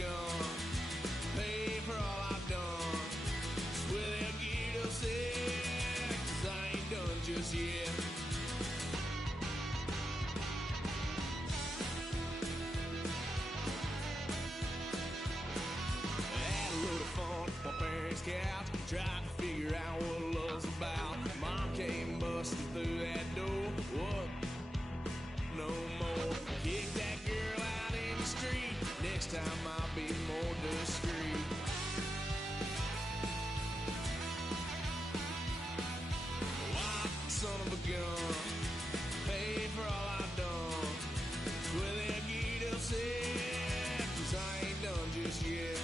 gun, pay for all I've done. Swear they'll get upset, 'cause I ain't done just yet. Had a little fun on my parents' couch, trying to figure out what love's about. Mom came busting through that door. What? No more. Kick that girl out in the street. Next time I'll be more discreet. Wild son of a gun, pay for all I've done. Swear they'll get upset, 'cause I ain't done just yet.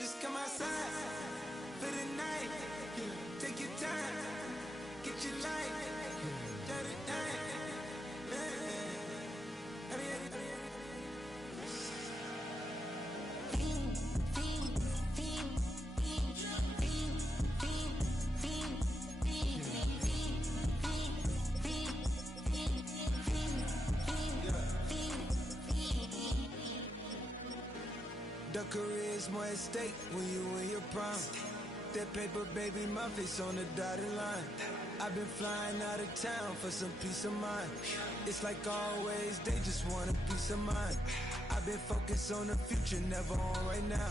Just come outside for the night. Take your time, get your life. Dirty night. The career's more at stake when you in your prime. That paper, baby, my face on the dotted line. I've been flying out of town for some peace of mind. It's like always, they just want a peace of mind. I've been focused on the future, never on right now.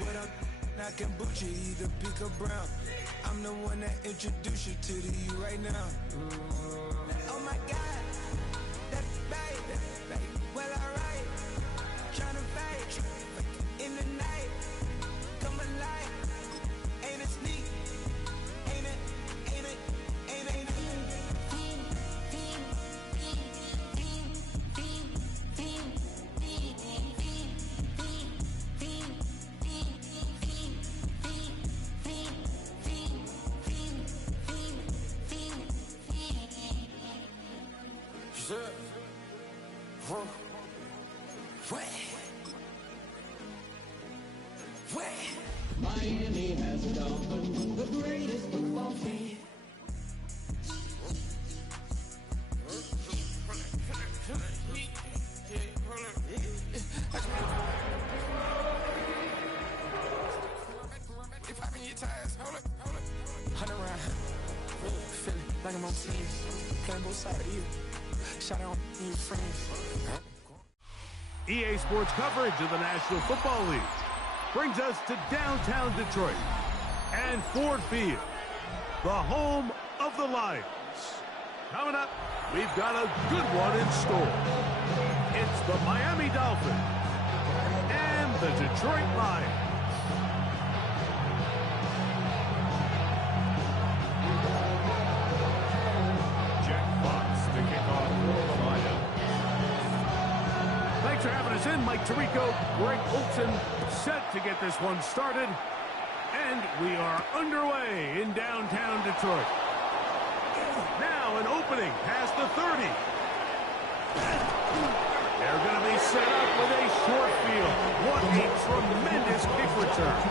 But I can boot you either pink or brown. I'm the one that introduced you to the you right now. Oh my God, that's baby. Well, alright, tryna fight in the night, come alive. Ain't it sneak? Ain't it? Miami has a dolphin, the greatest football team. Hunt around, feeling like I'm on teams. Playing both sides of you. Shout out to your friends. EA Sports coverage of the National Football League brings us to downtown Detroit and Ford Field, the home of the Lions. Coming up, we've got a good one in store. It's the Miami Dolphins and the Detroit Lions. Thanks for having us in, Mike Tirico, Greg Olson, set to get this one started. And we are underway in downtown Detroit. Now an opening past the 30. They're going to be set up with a short field. What a tremendous kick return.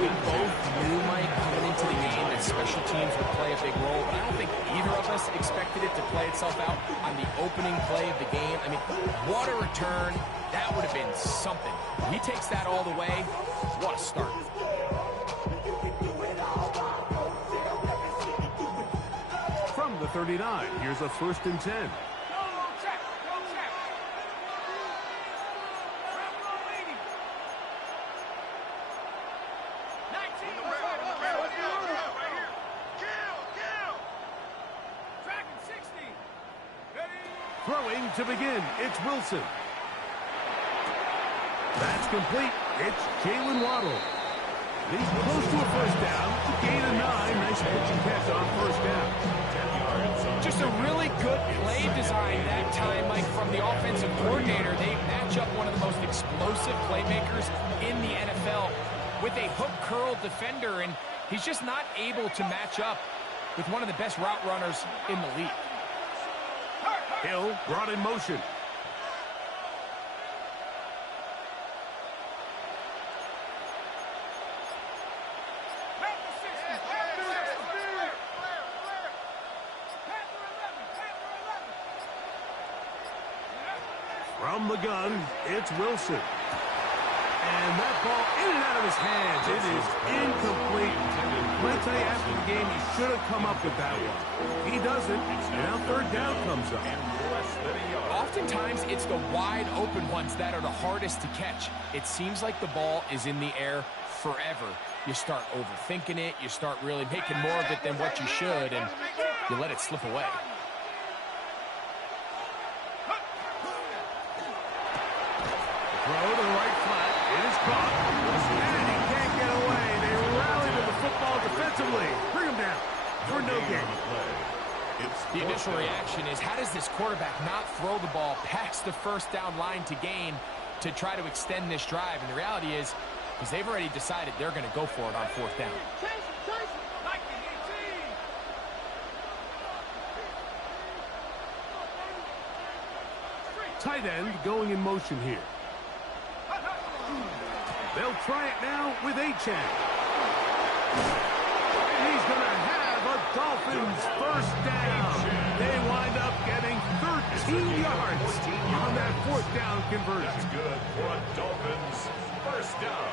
We both knew, Mike, coming into the game that special teams would play a big role, but I don't think either of us expected it to play itself out on the opening play of the game. I mean, what a return. That would have been something. He takes that all the way. What a start. From the 39, here's a 1st and 10. Throwing to begin, it's Wilson. That's complete. It's Jalen Waddle. He's close to a first down. To gain a 9. Nice pitch and catch on first down. 10 yards. Just a really good play design that time, Mike, from the offensive coordinator. They match up one of the most explosive playmakers in the NFL with a hook curl defender, and he's just not able to match up with one of the best route runners in the league. Hill brought in motion. From the gun, it's Wilson. And that ball in and out of his hands. It is incomplete. Let me tell you, after the game, he should have come up with that one. He doesn't, and now third down comes up. Oftentimes, it's the wide open ones that are the hardest to catch. It seems like the ball is in the air forever. You start overthinking it. You start really making more of it than what you should, and you let it slip away. Throw to the right flat. It is caught. And he can't get away. They rally to the football defensively. Bring him down for no gain. The initial reaction is, how does this quarterback not throw the ball past the first down line to gain to try to extend this drive? And the reality is they've already decided they're going to go for it on fourth down. Tight end going in motion here. They'll try it now with Achane. He's going to have a Dolphins first down. They wind up getting 13 yards on that fourth down conversion. That's good for a Dolphins first down.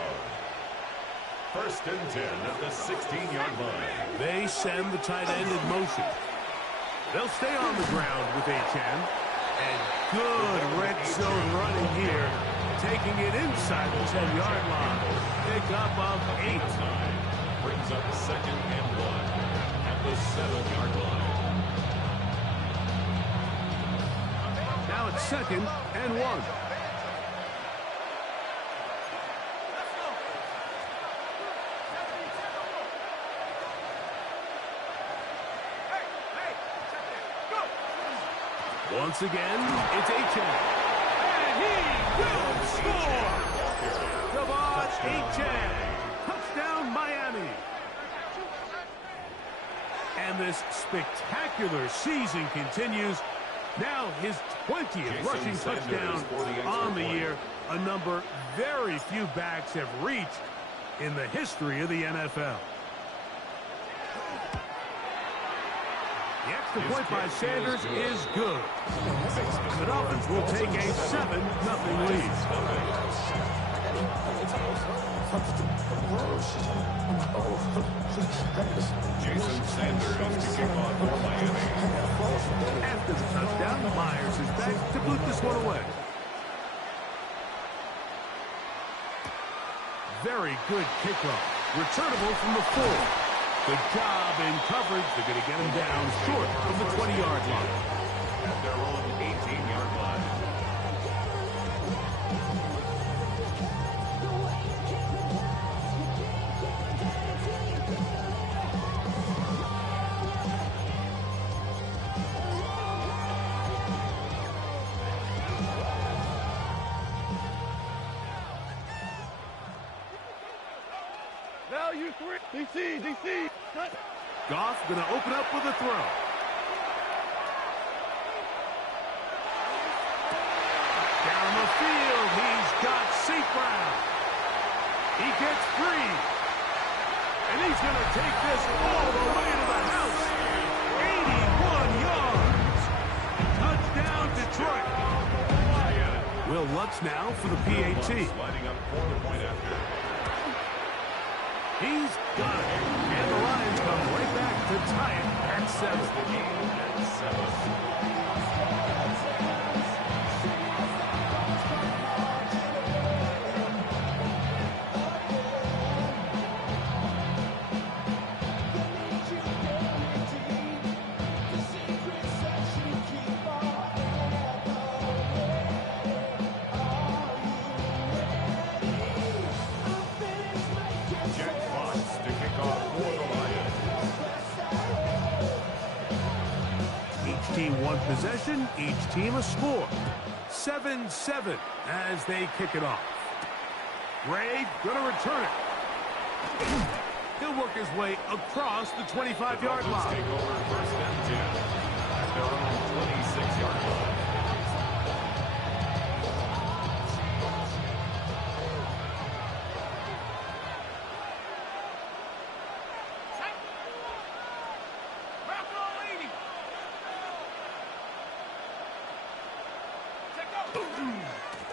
First and 10 at the 16-yard line. They send the tight end in motion. They'll stay on the ground with Achane. And good red zone running here, taking it inside the 10-yard line. Pick up of 8. Brings up second and 1 at the 7-yard line. Now it's second and 1. Once again, it's Achane. And he will score! Devon Achane. Touchdown, Miami. And this spectacular season continues. Now his 20th rushing touchdown on the year, a number very few backs have reached in the history of the NFL. The extra point by Sanders is good. The Dolphins will take a 7-0 lead. Jason Sanders to kick off for Miami. After the touchdown, Myers is back to boot this one away. Very good kickoff. Returnable from the 4. Good job in coverage. They're going to get him down short of the 20-yard line. At their own 18-yard line. Now you 3. DC. Goff going to open up with a throw. Down the field, he's got St. Brown. He gets free. And he's going to take this all the way to the house. 81 yards. Touchdown, Detroit. Will Lutz now for the PAT. Sliding up for the point after. He's got it. And the Lions come right back to tie it at 7. The game at 7. One possession, each team a score. 7-7 as they kick it off. Gray going to return it. He'll work his way across the 25-yard line. Take over 1st and 10 at their own 26-yard line.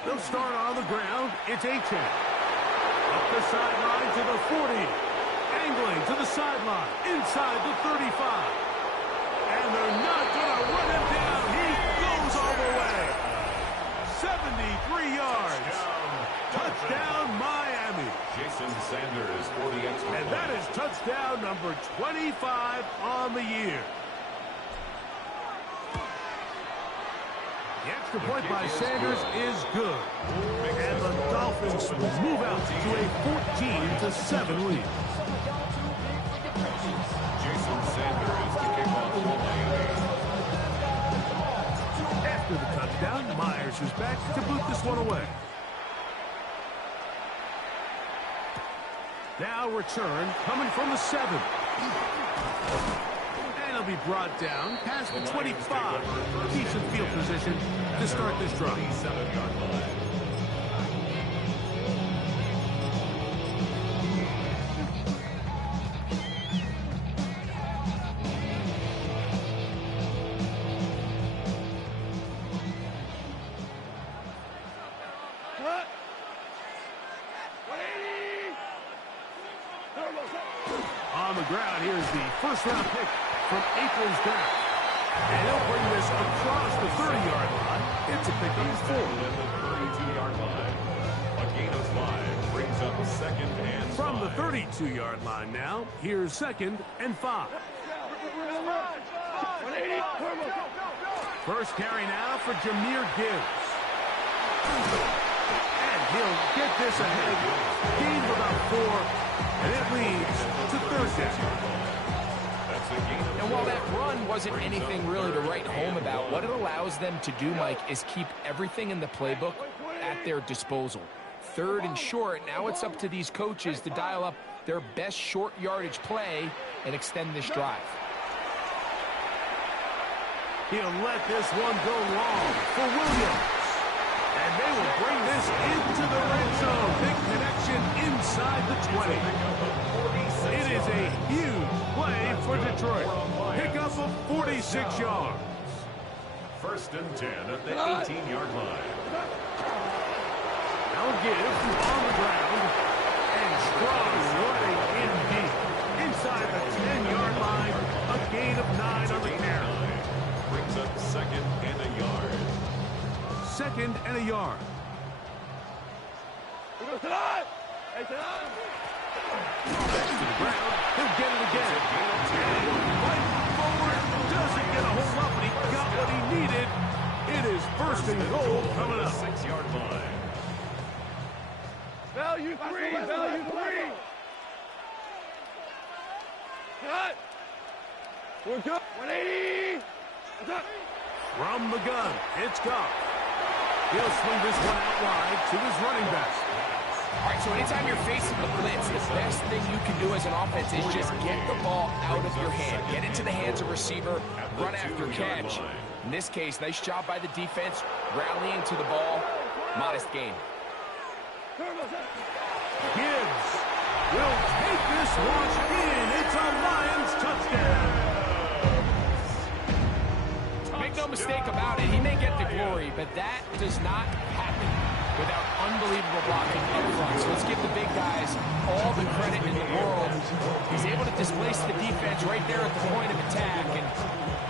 They'll start on the ground. It's Achane. Up the sideline to the 40. Angling to the sideline. Inside the 35. And they're not going to run him down. He goes all the way. 73 yards. Touchdown, Miami. Jason Sanders for the extra And that is touchdown number 25 on the year. The extra point by Sanders is good. And the Dolphins will move out to a 14-7 lead. Jason Sanders to kick off for Miami. After the touchdown, Myers is back to boot this one away. Now return coming from the 7. And he'll be brought down past the 25. Decent field position to start this drive. 27-yard line. On the ground, here's the first-round pick from April's draft. And he'll bring this across the 30-yard line. It's a pickup of 4. At the 32-yard line. A gain of 5 brings up 2nd and 5. From the 32-yard line now, here's 2nd and 5. First carry now for Jahmyr Gibbs. And he'll get this ahead. Gain of about 4. And it leads to 3rd down. And while that run wasn't anything really to write home about, what it allows them to do, Mike, is keep everything in the playbook at their disposal. 3rd and short, now it's up to these coaches to dial up their best short yardage play and extend this drive. He'll let this one go long for Williams. And they will bring this into the red zone. Big connection inside the 20. It is a huge play for Detroit. Pickup of 46 yards. 1st and 10 at the 18-yard line. Now Gibbs on the ground. And strong running in deep. Inside the 10-yard line. A gain of 9 on the carry. Brings up 2nd and a yard. 2nd and a yard. Back to the ground. He'll get it again. And right forward. Doesn't get a whole lot, but he got what he needed. It is 1st and goal coming up. 6-yard line. Value 3. Value 3. Cut. We're good. 180. From the gun, it's Goff. He'll swing this one out wide to his running back. All right, so anytime you're facing the blitz, the best thing you can do as an offense is just get the ball out of your hand. Get into the hands of receiver, run after catch. In this case, nice job by the defense, rallying to the ball. Modest gain. Gibbs will take this one in. It's a Lions touchdown. Make no mistake about it, he may get the glory, but that does not happen without unbelievable blocking up front. So let's give the big guys all the credit in the world. He's able to displace the defense right there at the point of attack, and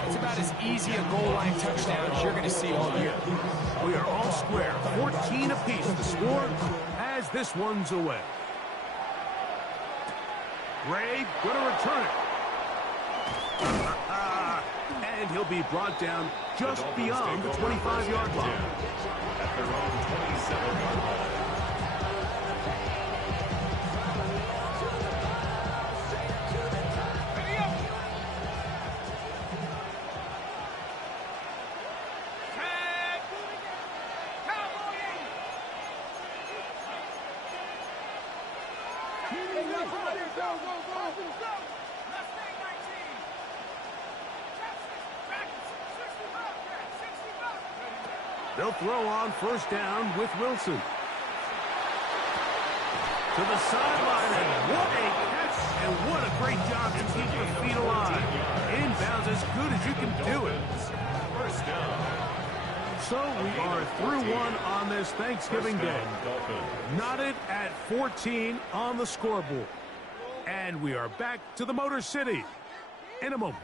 it's about as easy a goal line touchdown as you're going to see all year. We are all square, 14 apiece to score as this one's away. Ray going to return it. And he'll be brought down just beyond the 25-yard line. At their own 27-yard line. They'll throw on first down with Wilson. To the sideline, and what a catch, and what a great job to keep the feet alive. Inbounds as good as you can do it. First down. So we are through one on this Thanksgiving Day. Knotted at 14 on the scoreboard. And we are back to the Motor City in a moment.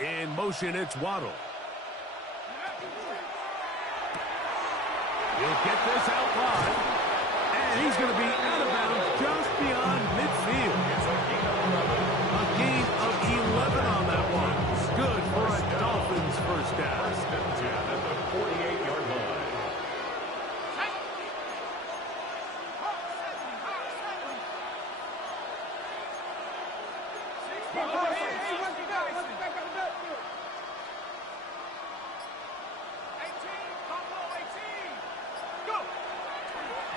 In motion, it's Waddle. He'll get this out wide. And he's going to be out of bounds just beyond midfield. A gain of 11 on that one. Good for a Dolphins first down. First and 10 at the 48-yard line.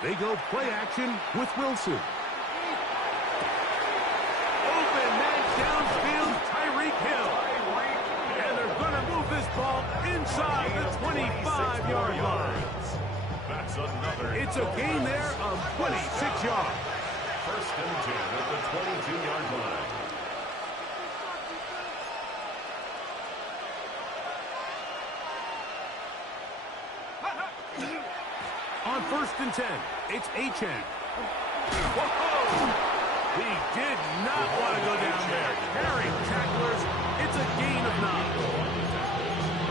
They go play action with Wilson. Open man downfield, Tyreek Hill. And they're going to move this ball inside the 25-yard line. That's another. It's a gain there of 26 yards. First and 10 at the 22-yard line. On first and 10, it's Achane. Whoa! He did not want to go down there. Carrying tacklers, it's a gain of 9.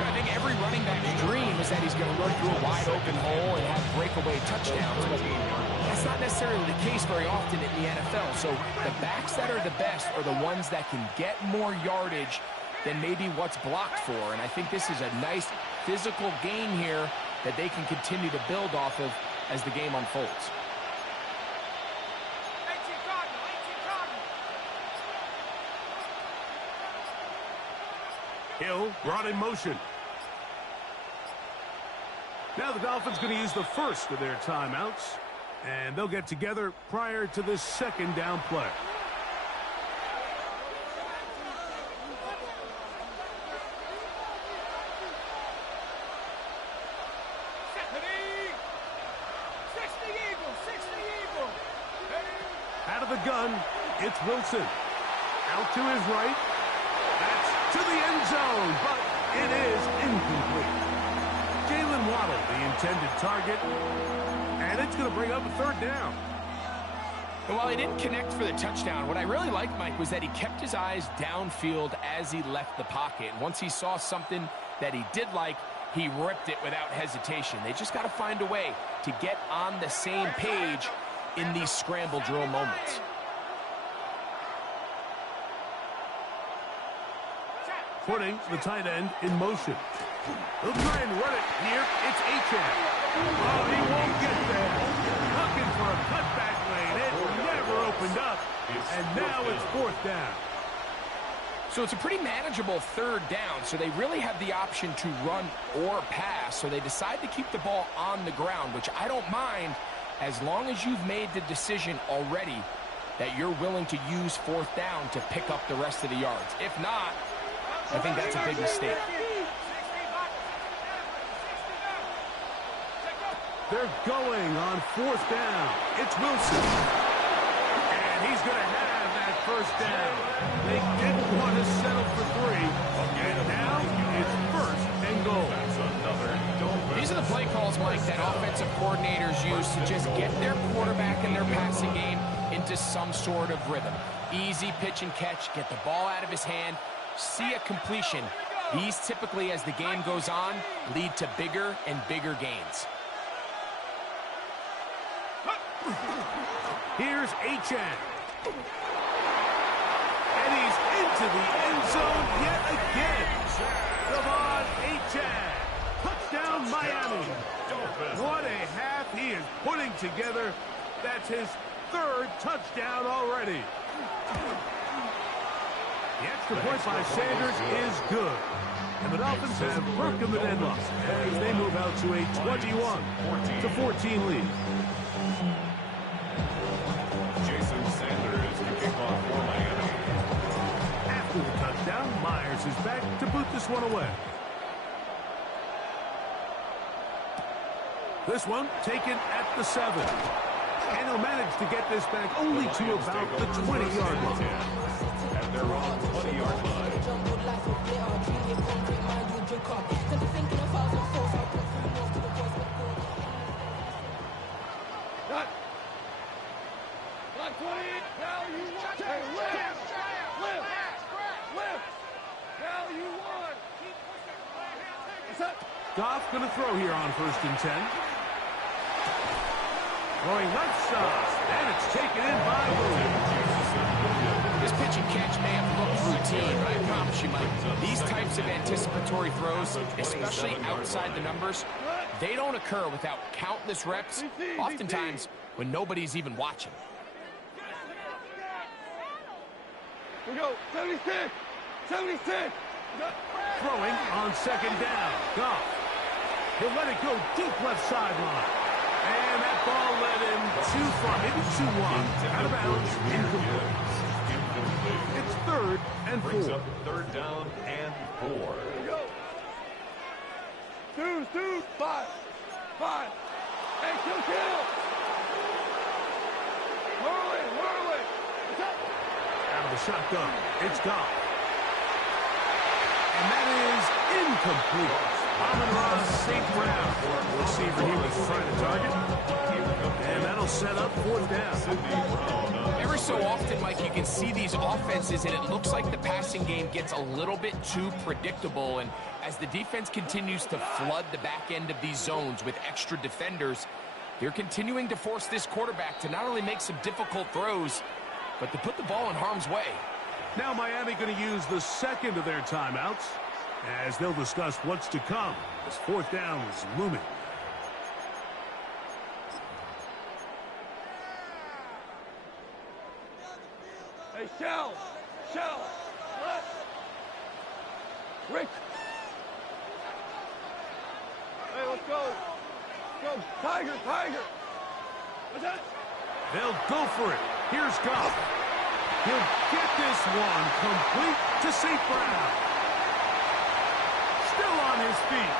I think every running back's dream is that he's going to run through a wide open hole and have breakaway touchdowns. But that's not necessarily the case very often in the NFL. So the backs that are the best are the ones that can get more yardage than maybe what's blocked for. And I think this is a nice physical gain here that they can continue to build off of as the game unfolds. Hill brought in motion. Now the Dolphins going to use the first of their timeouts, and they'll get together prior to this second down play. Out of the gun, it's Wilson. Out to his right. That's to the end zone, but it is incomplete. Jalen Waddle, the intended target, and it's going to bring up a third down. And while he didn't connect for the touchdown, what I really liked, Mike, was that he kept his eyes downfield as he left the pocket. And once he saw something that he did like, he ripped it without hesitation. They just got to find a way to get on the same page in these scramble drill moments. Putting the tight end in motion. He'll try and run it here. It's Achane. Oh, he won't get there. Looking for a cutback lane. It never opened up. And now it's fourth down. So it's a pretty manageable third down. So they really have the option to run or pass. So they decide to keep the ball on the ground, which I don't mind as long as you've made the decision already that you're willing to use fourth down to pick up the rest of the yards. If not, I think that's a big mistake. They're going on fourth down. It's Wilson. And he's going to have that first down. They didn't want to settle for 3. And now it's first and goal. These are the play calls, Mike, that offensive coordinators use to just get their quarterback and their passing game into some sort of rhythm. Easy pitch and catch, get the ball out of his hand, see a completion. These typically, as the game goes on, lead to bigger and bigger gains. Here's Achane. into the end zone yet again. Devon Achane. Touchdown, Miami. What a half he is putting together. That's his third touchdown already. The extra point by Sanders is good. And the Dolphins have broken the deadlock as they move out to a 21-14 lead. Jason Sanders to kick off for Miami. After the touchdown, Myers is back to boot this one away. This one taken at the 7. And he'll manage to get this back only to about the 20-yard line. At their own 20-yard line. Cut. Block 20. Now you want. Hey, lift. Now you want. What's up? Goff going to throw here on 1st and 10. Throwing left side, and it's taken in by Williams. This pitch and catch may have looked routine, but I promise you, Mike, these types of anticipatory throws, especially outside the numbers, they don't occur without countless reps, oftentimes when nobody's even watching. We go. 76. 76. Throwing on 2nd down. Goff. He'll let it go deep left sideline. And that ball led him too far, maybe too long, out of bounds, incomplete. It's 3rd and 4. Brings up 3rd down and 4. Here we go. 2, 5. Hey, kill. Whirling. What's up? Out of the shotgun, it's Goff. And that is incomplete. Amon-Ra St. Brown, receiver he was trying to target. And that'll set up 4th down. Every so often, Mike, you can see these offenses, and it looks like the passing game gets a little bit too predictable. And as the defense continues to flood the back end of these zones with extra defenders, they're continuing to force this quarterback to not only make some difficult throws, but to put the ball in harm's way. Now Miami going to use the second of their timeouts as they'll discuss what's to come as 4th down is looming. Hey, Shell. What? Rick. Hey, let's go. Tiger. What's that? They'll go for it. Here's Goff. He'll get this one complete to St. Brown. Still on his feet.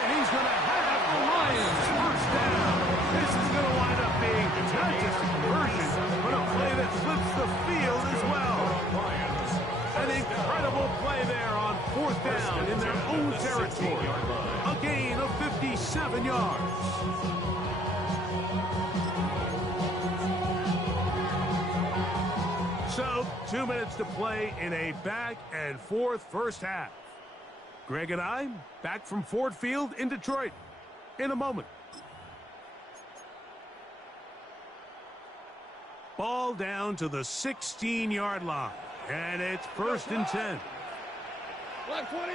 And he's going to have the Lions 1st down. This is going to wind up being not just a conversion, but a play that flips the field as well. An incredible play there on 4th down in their own territory. A gain of 57 yards. So, 2 minutes to play in a back-and-forth first half. Greg and I back from Ford Field in Detroit in a moment. Ball down to the 16-yard line, and it's 1st and 10. Block 20.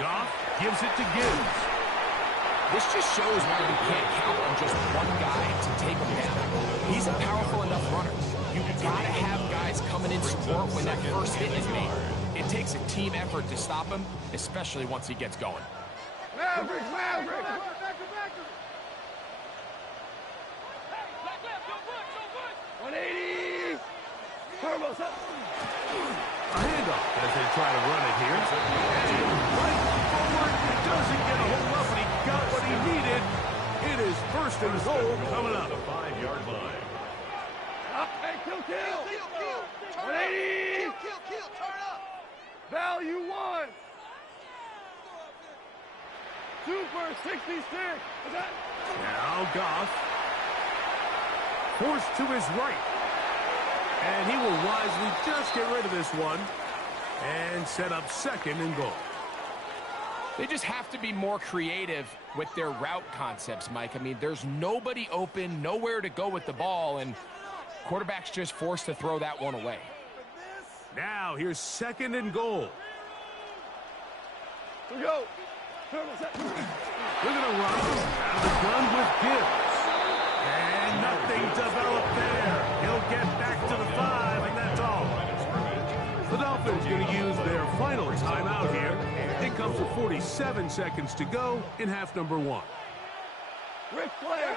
Goff gives it to Gibbs. This just shows why you can't count on just one guy to take him down. He's a powerful enough runner. You've got to have guys coming in support when that first hit is made. It takes a team effort to stop him, especially once he gets going. Maverick. 180. Turbo's up. A handoff as they try to run it here. And right forward, doesn't get a hold up, but he got what he needed. It is 1st and goal coming up. The 5-yard line. Hey, kill. 180. Kill, turn up. Value 1. Super 66. Is that? Now Goff. Forced to his right. And he will wisely just get rid of this one and set up 2nd and goal. They just have to be more creative with their route concepts, Mike. I mean, there's nobody open, nowhere to go with the ball, and quarterback's just forced to throw that one away. Now here's 2nd and goal. Here we go. They're going to run out of the gun with Gibbs. And nothing developed there. He'll get back to the 5, and that's all. The Dolphins going to use their final timeout here. It comes with 47 seconds to go in half number 1. Rick Flair.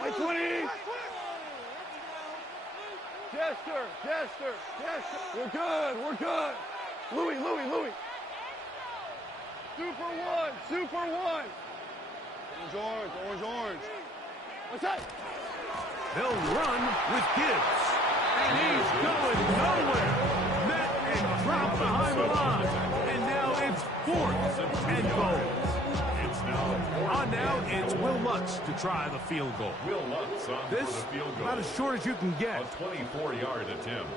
White 20. Jester. We're good. Louis. Super one. Orange. What's that? They'll run with Gibbs. And he's going nowhere. Met and dropped behind the line. And now it's 4th and goal. Now it's Will Lutz to try the field goal. Will Lutz on This for the field goal. about as short as you can get. A 24-yard attempt.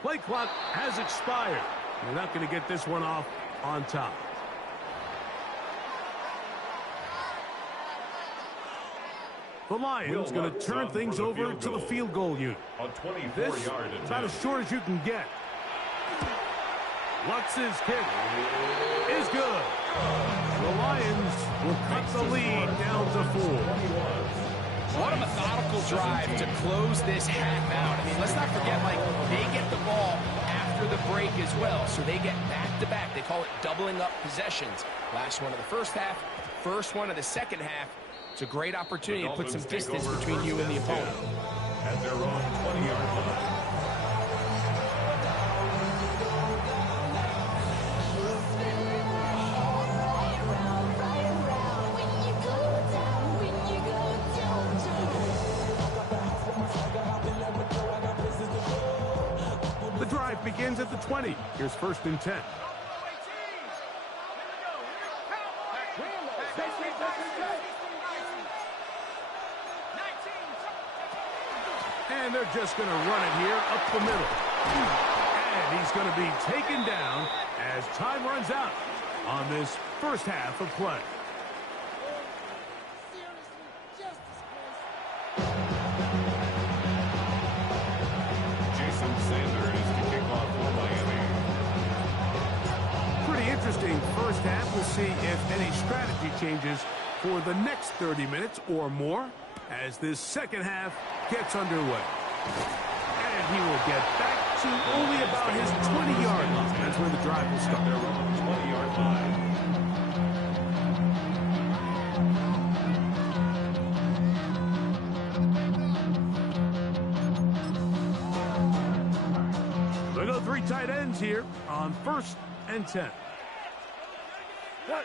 Play clock has expired. You're not going to get this one off on top. The Lions going to turn things over to the field goal unit. A 24-yard This attempt. about as short as you can get. Lutz's kick is good. The Lions will cut the lead down to 4. What a methodical drive to close this half out. I mean, let's not forget, like, they get the ball after the break as well, so they get back-to-back. They call it doubling up possessions. Last one of the first half, first one of the second half. It's a great opportunity to put some distance between you and the opponent. At their own 20-yard line. The drive begins at the 20. Here's 1st and 10. And they're just going to run it here up the middle. And he's going to be taken down as time runs out on this first half of play. Interesting first half. We'll see if any strategy changes for the next 30 minutes or more as this second half gets underway. And he will get back to only about his 20-yard line. That's where the drive will start. 20-yard line. They go 3 tight ends here on 1st and 10. The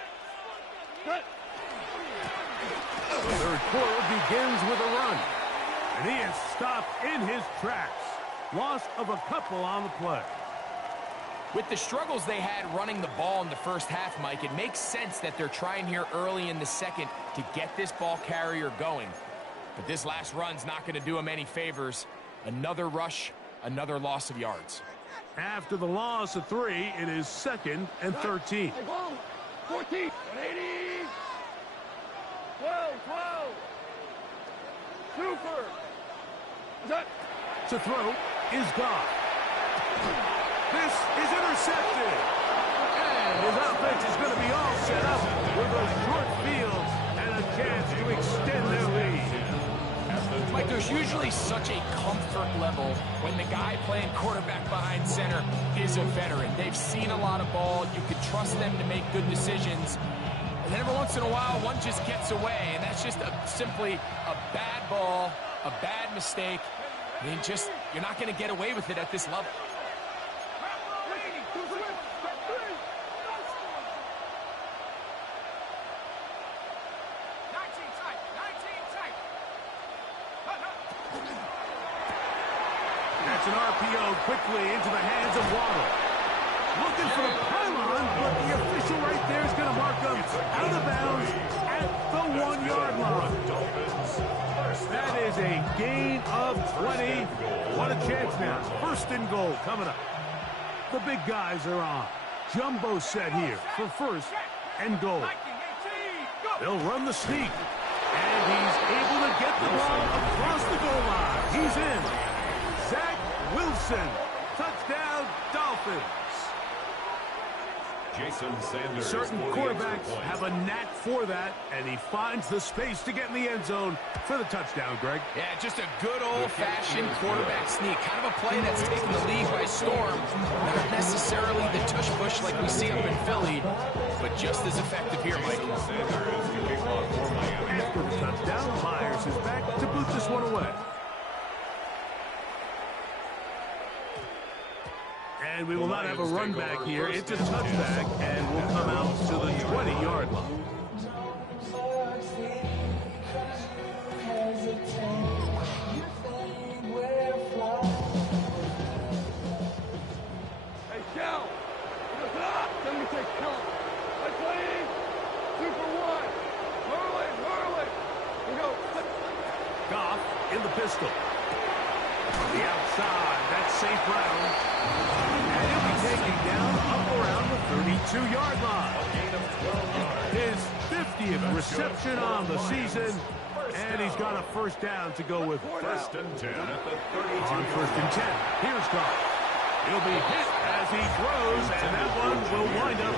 third quarter begins with a run. And he is stopped in his tracks. Loss of a couple on the play. With the struggles they had running the ball in the first half, Mike, it makes sense that they're trying here early in the second to get this ball carrier going. But this last run's not going to do him any favors. Another rush, another loss of yards. After the loss of 3, it is 2nd and 13. 14, 180, 12, super. To throw is gone. This is intercepted. And his offense is going to be all set up with a short field and a chance to extend their lead. Mike, there's usually such a comfort level when the guy playing quarterback behind center is a veteran. They've seen a lot of ball. You can trust them to make good decisions. And then every once in a while, one just gets away, and that's just simply a bad ball, a bad mistake. I mean, you're not going to get away with it at this level. That's an RPO quickly into the hands of Waddle. Looking for the pylon, but the official right there is going to mark him out of bounds at the 1-yard line. That is a gain of 20. What a chance now. First and goal coming up. The big guys are on. Jumbo set here for first and goal. They'll run the sneak. And he's able to get the ball across the goal line. He's in. Zach Wilson. Touchdown, Dolphins. Jason Sanders. Certain quarterbacks have a knack for that, and he finds the space to get in the end zone for the touchdown, Greg. Yeah, just a good old-fashioned quarterback sneak. Kind of a play that's taken the league by storm. Not necessarily the tush-push like we see up in Philly, but just as effective here, Mike. After the touchdown, Myers is back to boot this one away. And we will not have a run back here. It's a touchback, and we'll come out to the 20-yard line. Hey, Cal. Let me take Cal. Let's play. 2 for 1. Hurley. We go. Goff in the pistol. On the outside, that's safe round. And he'll be taken down up around the 32-yard line. A gain of 12 yards. His 50th reception on the season, and he's got a first down to go with it. First and 10 at the 32. On first and 10, here's Goff. He'll be hit as he throws, and that one will wind up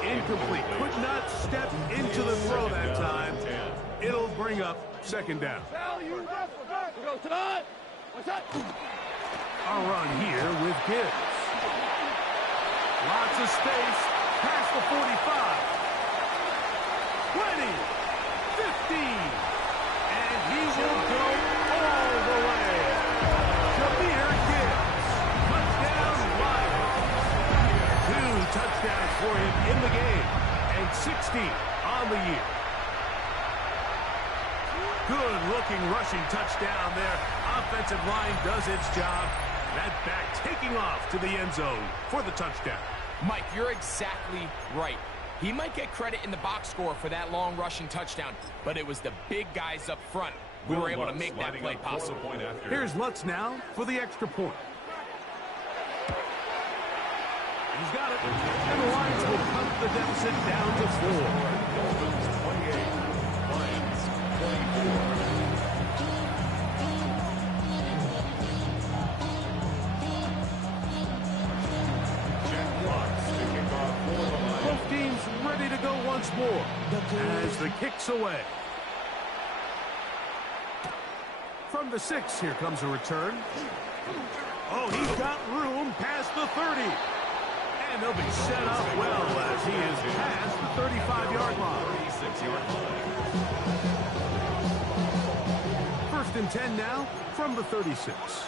incomplete. Could not step into the throw that time. It'll bring up second down. We go, Todd. What's that? A run here with Gibbs. Lots of space past the 45. 20, 15, and he will go all the way. Jameer Gibbs, touchdown Lions. 2 touchdowns for him in the game, and 16 on the year. Good-looking rushing touchdown there. Offensive line does its job. That back taking off to the end zone for the touchdown. Mike, you're exactly right. He might get credit in the box score for that long rushing touchdown, but it was the big guys up front who were able to make that play possible. Here's Lutz now for the extra point. He's got it. And the Lions will cut the deficit down to 4. Dolphins 28, Lions 24. Both teams ready to go once more as the kick's away. From the 6, here comes a return. Oh, he's got room past the 30. And they'll be set up well as he is past the 35-yard line. 36-yard line. First and 10 now from the 36.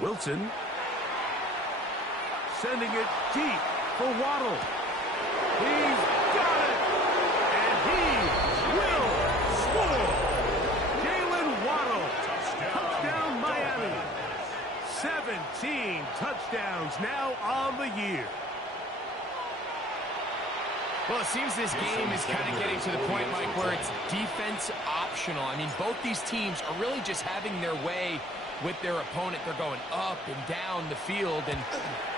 Wilson sending it deep for Waddle. He's got it, and he will score. Jalen Waddle, touchdown Miami. 17 touchdowns now on the year. Well, it seems this game is kind of getting to the point, Mike, where it's defense optional. I mean, both these teams are really just having their way with their opponent. They're going up and down the field, and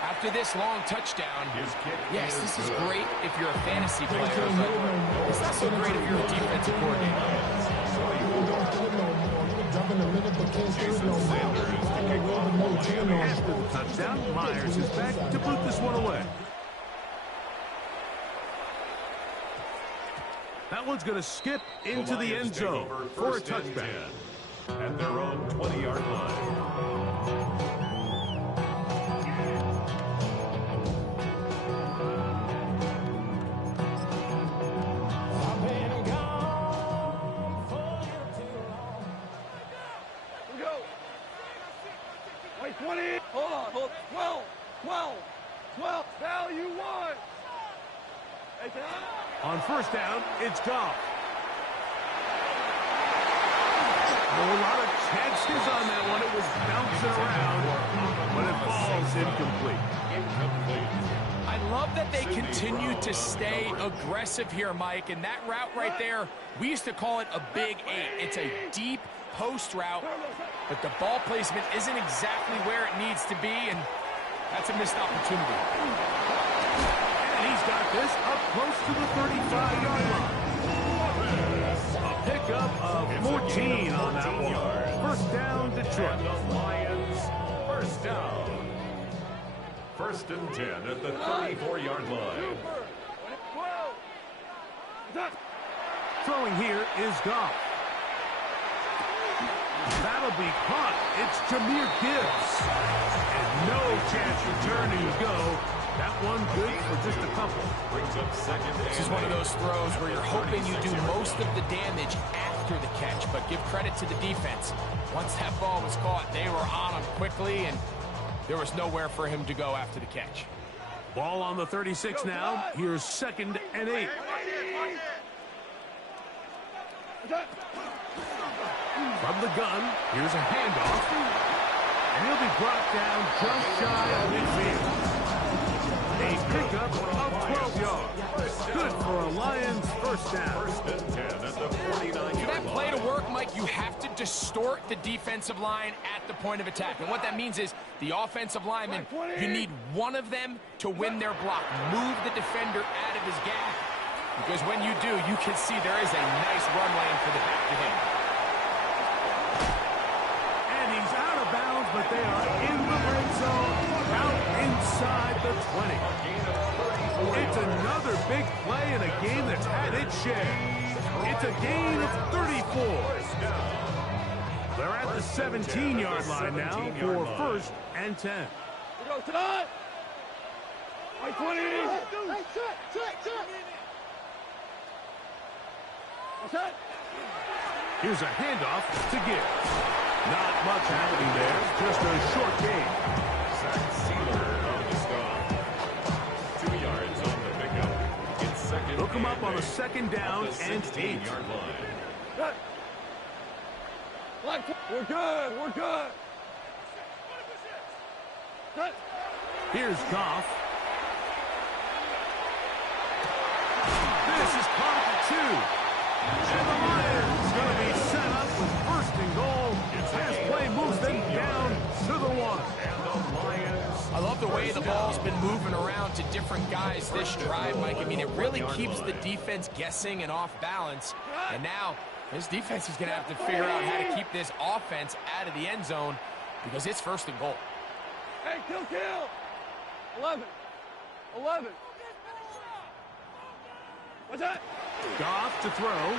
after this long touchdown, yes, this is great if you're a fantasy player, but it's not so great if you're a defensive coordinator. After the touchdown, Myers is back to boot this one away. That one's going to skip into the end zone for a touchback. At their own 20-yard line. We go. Wait, 20. Hold on. 12. Value 1. On first down, it's Goff. A lot of chances on that one. It was bouncing around, but it falls incomplete. I love that they continue to stay aggressive here, Mike, and that route right there, we used to call it a big 8. It's a deep post route, but the ball placement isn't exactly where it needs to be, and that's a missed opportunity. And he's got this up close to the 35-yard line. A pickup of 14 on that one. First down, Detroit. And the Lions, first down. First and 10 at the 34-yard line. Throwing here is Goff. That'll be caught. It's Jahmyr Gibbs. And no chance returning to go. That one good for just a couple. Brings up second. This is one of those throws where you're hoping you do most of the damage after the catch, but give credit to the defense. Once that ball was caught, they were on him quickly, and there was nowhere for him to go after the catch. Ball on the 36 now. Here's second and 8. From the gun, here's a handoff. And he'll be brought down just shy of midfield. A pickup of 12 yards. Good for a Lions first down. First and 10 at the 49-yard For that line. play to work, Mike, you have to distort the defensive line at the point of attack. And what that means is the offensive lineman, you need one of them to win their block. Move the defender out of his gap. Because when you do, you can see there is a nice run lane for the back to him. And he's out of bounds, but they are in the red zone, out inside the 20. It's another big play in a game that's had its share. It's a gain of 34. They're at the 17-yard line now for first and 10. We go tonight. Right 20. What's that? Here's a handoff to Gibbs. Not much happening there, just a short gain. Zach Sheduer on the stop. 2 yards on the pickup. It's second. Look him up on a second down and 8. 16-yard line. Good. We're good. We're good. Good. Here's Goff. This is caught at 2. And the Lions going to be set up with first and goal. Pass play moves them down to the 1. And the Lions. I love the way the ball's been moving around to different guys this drive, Mike. I mean, it really keeps the defense guessing and off balance. And now, this defense is going to have to figure out how to keep this offense out of the end zone because it's first and goal. Hey, kill. 11. What's that? Goff to throw.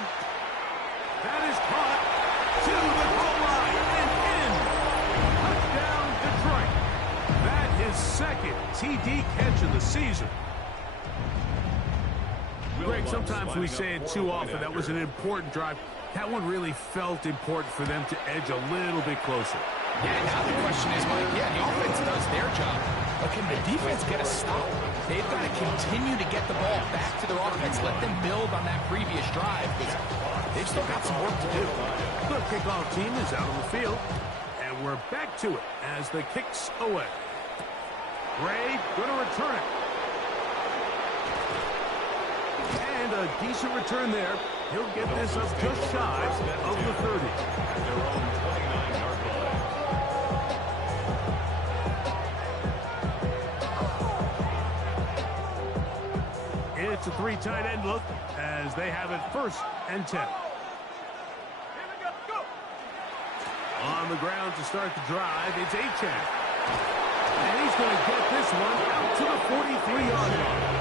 That is caught to the goal line and in. Touchdown, Detroit. That is second TD catch of the season. Greg, sometimes we say it too often. That was an important drive. That one really felt important for them to edge a little bit closer. Yeah, now the question is, Mike, the offense does their job, but can the defense get a stop? They've got to continue to get the ball back to their offense. Let them build on that previous drive because they've still got some work to do. The kickoff team is out on the field, and we're back to it as the kick's away. Gray going to return it. And a decent return there. He'll get this up just shy of the 30. At their own 29-yard line. It's a 3 tight end look as they have it first and 10. On the ground to start the drive, it's Achane. And he's going to get this one out to the 43-yard line.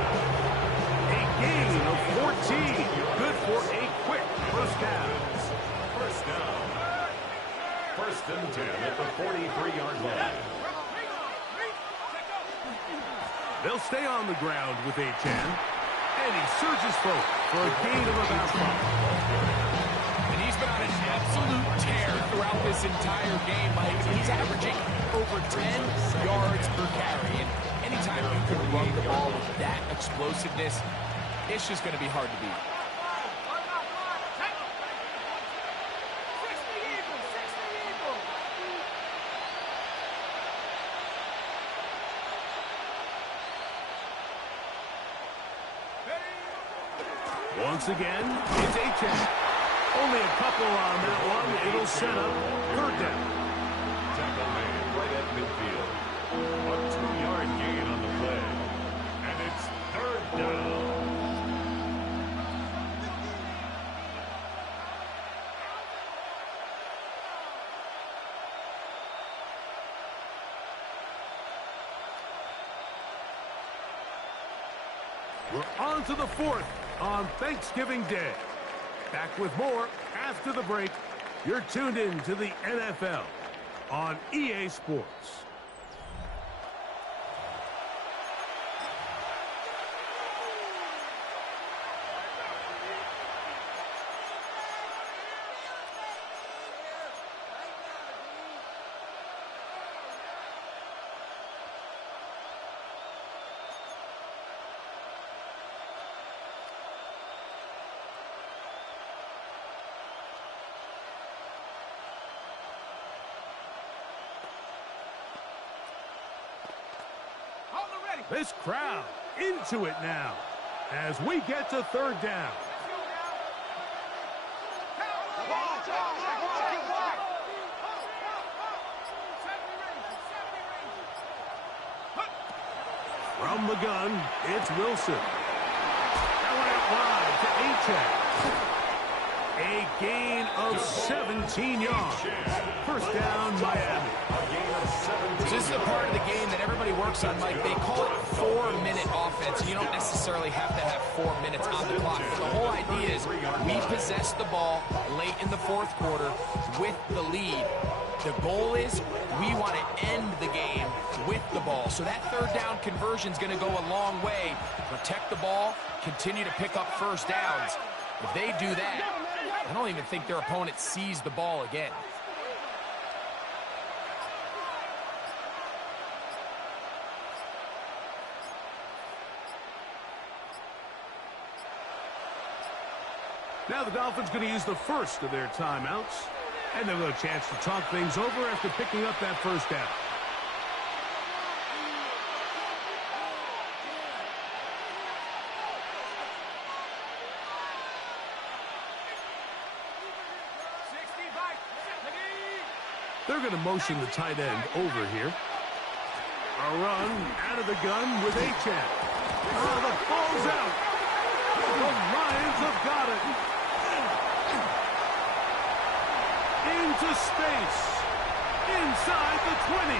A gain of 14. Good for a quick first down. First down. First and 10 at the 43-yard line. They'll stay on the ground with Achane. And he surges forward for a gain of about 5. And he's been on an absolute tear throughout this entire game, Mike. He's averaging over 10 yards per carry. And anytime you can run the ball with that explosiveness, it's just going to be hard to beat. Once again, it's H.M. Only a couple on that one. It'll set up third down. Tackle made right at midfield. A 2-yard gain on the play. And it's third down. We're on to the fourth on Thanksgiving Day. Back with more after the break. You're tuned in to the NFL on EA Sports. This crowd into it now as we get to third down. From the gun, it's Wilson. That one out wide to H.M. A gain of 17 yards. First down, Miami. This is the part of the game that everybody works on, Mike. They call it 4-minute offense. You don't necessarily have to have 4 minutes on the clock. The whole idea is we possess the ball late in the fourth quarter with the lead. The goal is we want to end the game with the ball. So that third down conversion is going to go a long way. Protect the ball, continue to pick up first downs. If they do that, I don't even think their opponent sees the ball again. Now the Dolphins going to use the first of their timeouts. And they'll get a chance to talk things over after picking up that first down. They're going to motion the tight end over here. A run out of the gun with H.M. Oh, the ball's out. The Lions have got it. Into space. Inside the 20.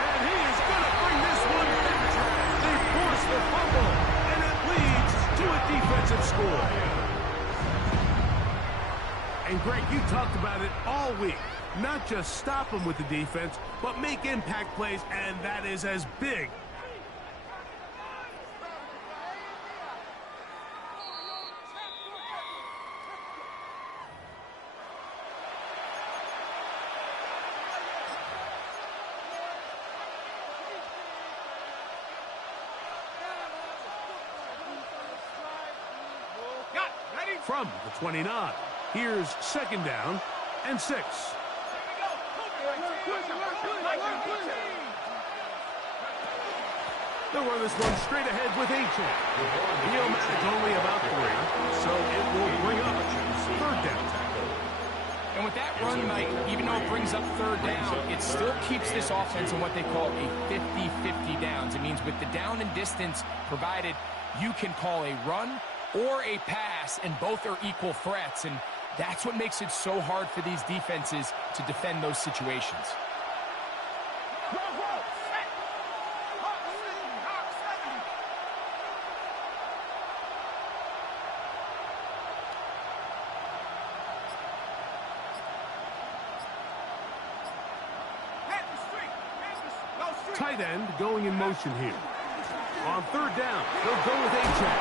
And he is going to bring this one back. They force the fumble, and it leads to a defensive score. And Greg, you talked about it all week. Not just stop them with the defense, but make impact plays, and that is as big. From the 29, here's second down and 6. They'll run this one straight ahead with H.M. He'll manage only about 3, so it will bring up third down. And with that run, Mike, even though it brings up third down, it still keeps this offense in what they call a 50-50 downs. It means with the down and distance provided, you can call a run or a pass, and both are equal threats. And that's what makes it so hard for these defenses to defend those situations. Tight end going in motion here. On third down, they'll go with H.M.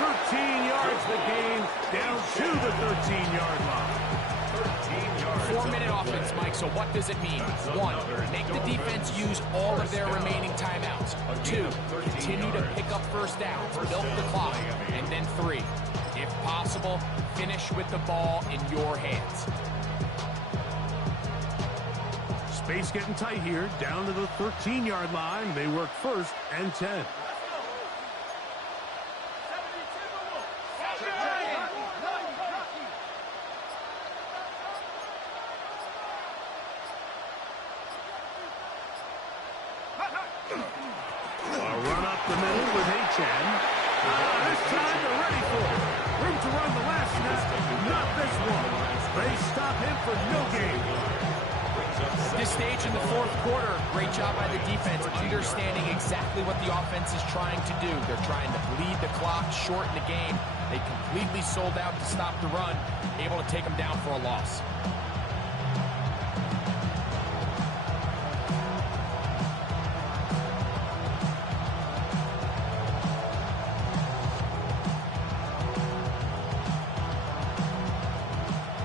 13 yards the gain, down to the 13-yard line. 4-minute offense, Mike, so what does it mean? 1, make the defense use all of their remaining timeouts. 2, continue to pick up first downs, milk the clock, and then 3. If possible, finish with the ball in your hands. Space getting tight here, down to the 13-yard line. They work 1st and 10. This time they're ready for it. Room to run the last snap. Not this one. They stop him for no gain. At this stage in the 4th quarter, great job by the defense understanding exactly what the offense is trying to do. They're trying to bleed the clock, shorten the game. They completely sold out to stop the run, able to take them down for a loss.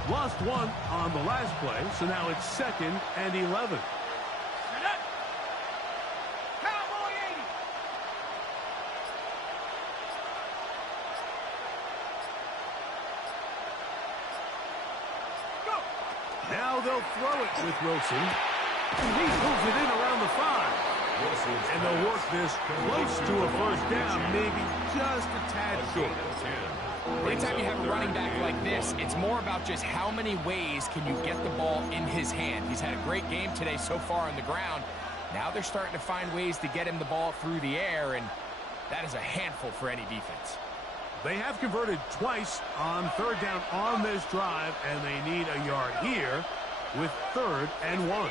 Lost 1 on the last play, so now it's 2nd and 11. Now they'll throw it with Wilson. He pulls it in around the 5. And they'll work this close to a first down, maybe just a tad short. Anytime you have a running back like this, it's more about just how many ways can you get the ball in his hand. He's had a great game today so far on the ground. Now they're starting to find ways to get him the ball through the air, and that is a handful for any defense. They have converted twice on 3rd down on this drive, and they need a yard here with 3rd and 1.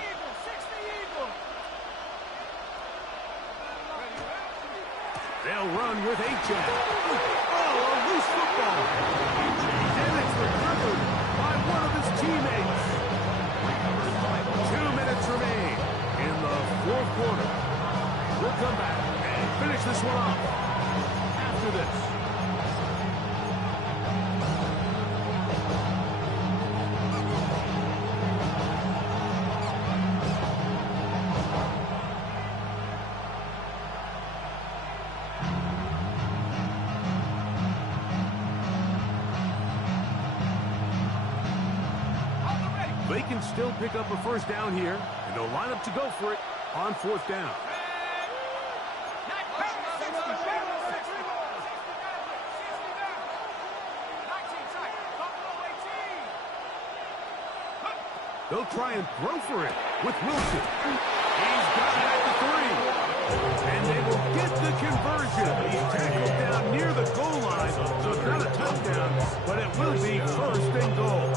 They'll run with H.M. Oh, a loose football. And it's recovered by one of his teammates. 2 minutes remain in the 4th quarter. We'll come back and finish this one off after this. They can still pick up a first down here, and they'll line up to go for it on 4th down. They'll try and throw for it with Wilson. He's got it at the 3. And they will get the conversion. He's tackled down near the goal line, so it's not a touchdown, but it will be 1st and goal.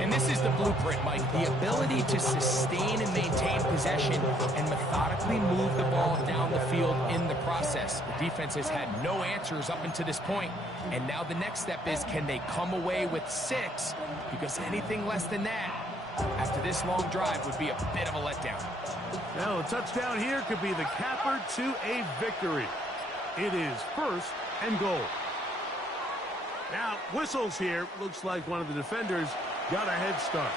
And this is the blueprint, Mike. The ability to sustain and maintain possession and methodically move the ball down the field in the process. The defense has had no answers up until this point, and now the next step is, can they come away with 6? Because anything less than that after this long drive would be a bit of a letdown. Now, a touchdown here could be the capper to a victory. It is 1st and goal. Now, whistles here. Looks like one of the defenders got a head start.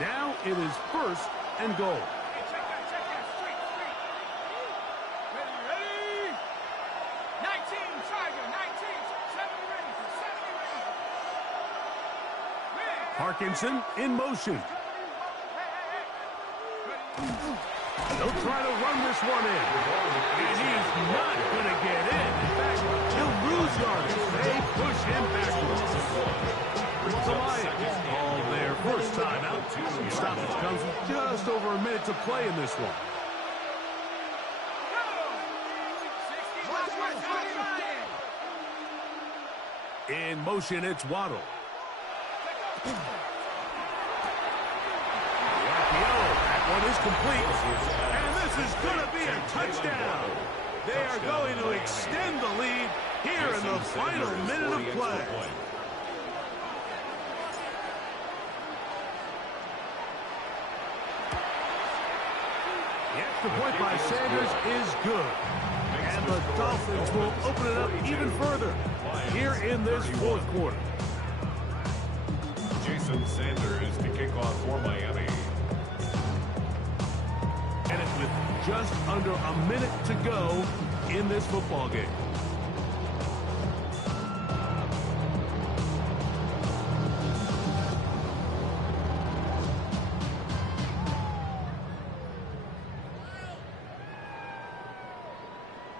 Now it is 1st and goal. Parkinson in motion. They'll try to run this one in. And he's not going to get in. In fact, he'll lose yardage. They push him backwards. The Lions call their first time out. The stoppage comes with just over a minute to play in this one. In motion, it's Waddle. That one is complete. And this is going to be a touchdown. They are going to extend the lead here in the final minute of play. The extra point by Sanders is good. And the Dolphins will open it up even further here in this 4th quarter. Jason Sanders to kick off for Miami. just under a minute to go in this football game.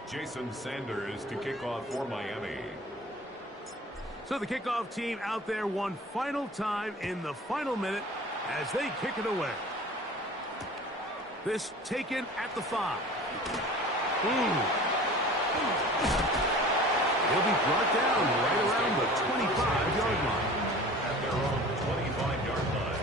Jason Sanders to kick off for Miami. So the kickoff team out there one final time in the final minute as they kick it away. This taken at the 5. He'll be brought down right around the 25-yard line. At their own 25-yard line.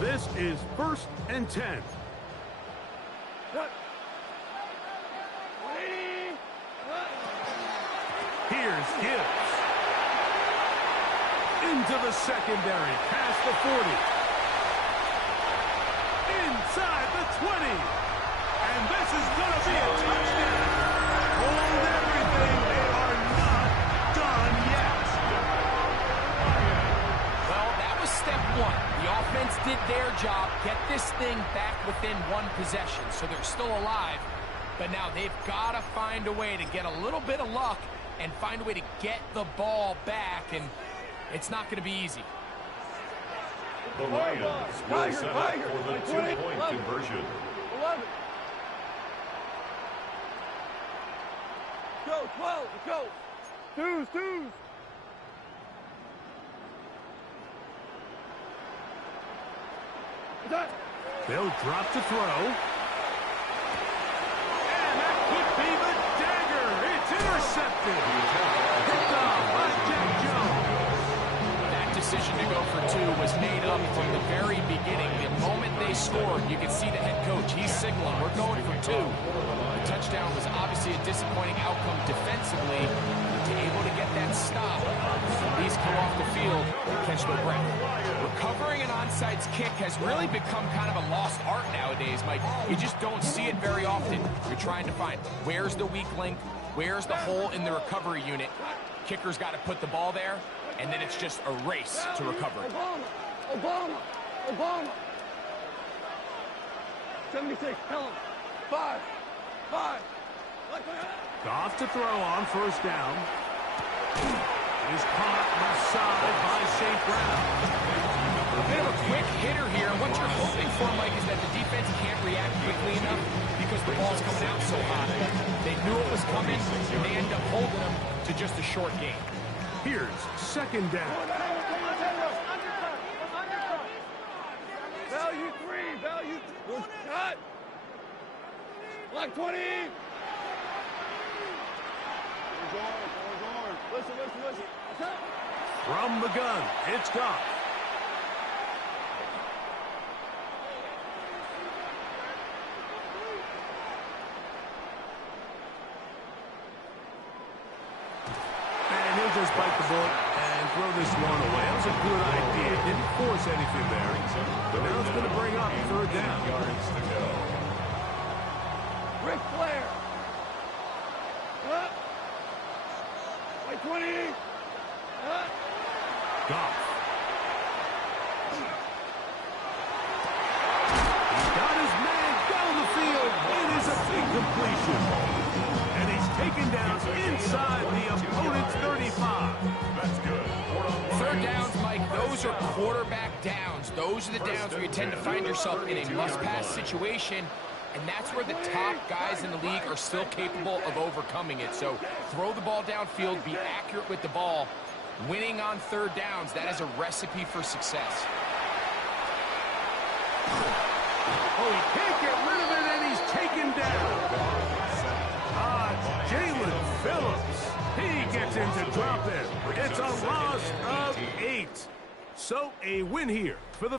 This is 1st and 10. Here's Gibbs. Into the secondary, past the 40. Inside the 20. And this is going to be a touchdown. Hold everything. They are not done yet. Well, that was step 1. The offense did their job, get this thing back within one possession, so they're still alive. But now they've got to find a way to get a little bit of luck and find a way to get the ball back, and it's not going to be easy. The Lions will set up for the 2-point conversion. 11. Go, 12, go. Twos. They'll drop to throw. And that could be the dagger. It's intercepted. Picked off by Jack Jones. That decision to go for 2 was made up from the very beginning. The moment they scored, you can see the head coach. He's signaling, we're going for 2. The touchdown was obviously a disappointing outcome defensively. To able to get that stop, at least come off the field and catch their breath. Recovering an onside kick has really become kind of a lost art nowadays, Mike. You just don't see it very often. You're trying to find where's the weak link, where's the hole in the recovery unit. Kicker's got to put the ball there, and then it's just a race to recovery. Obama. 76, tell him. 5. Goff to throw on 1st down. Is caught left side by St. Brown. A bit of a quick hitter here. What you're hoping for, Mike, is that the defense can't react quickly enough because the ball's coming out so hot. They knew it was coming, and they end up holding them to just a short game. Here's 2nd down. Value 3. Good cut. Black 20. Listen. From the gun, it's Goff. And he'll just bite the bullet and throw this one away. That was a good idea. Didn't force anything there. But now it's going to bring up 3rd down. Yards to go. Ric Flair. White 20. Goff. He's got his man down the field. It is a big completion. And he's taken down inside the opponent's 35. That's good. 3rd downs, Mike, those are quarterback downs. Those are the downs where you tend to find yourself in a must-pass situation, and that's where the top guys in the league are still capable of overcoming it. So throw the ball downfield, be accurate with the ball. Winning on 3rd downs, that is a recipe for success. Oh, he can't get rid of it, and he's taken down. Jalen Phillips. He gets in to drop it. It's a loss of 8. So a win here for the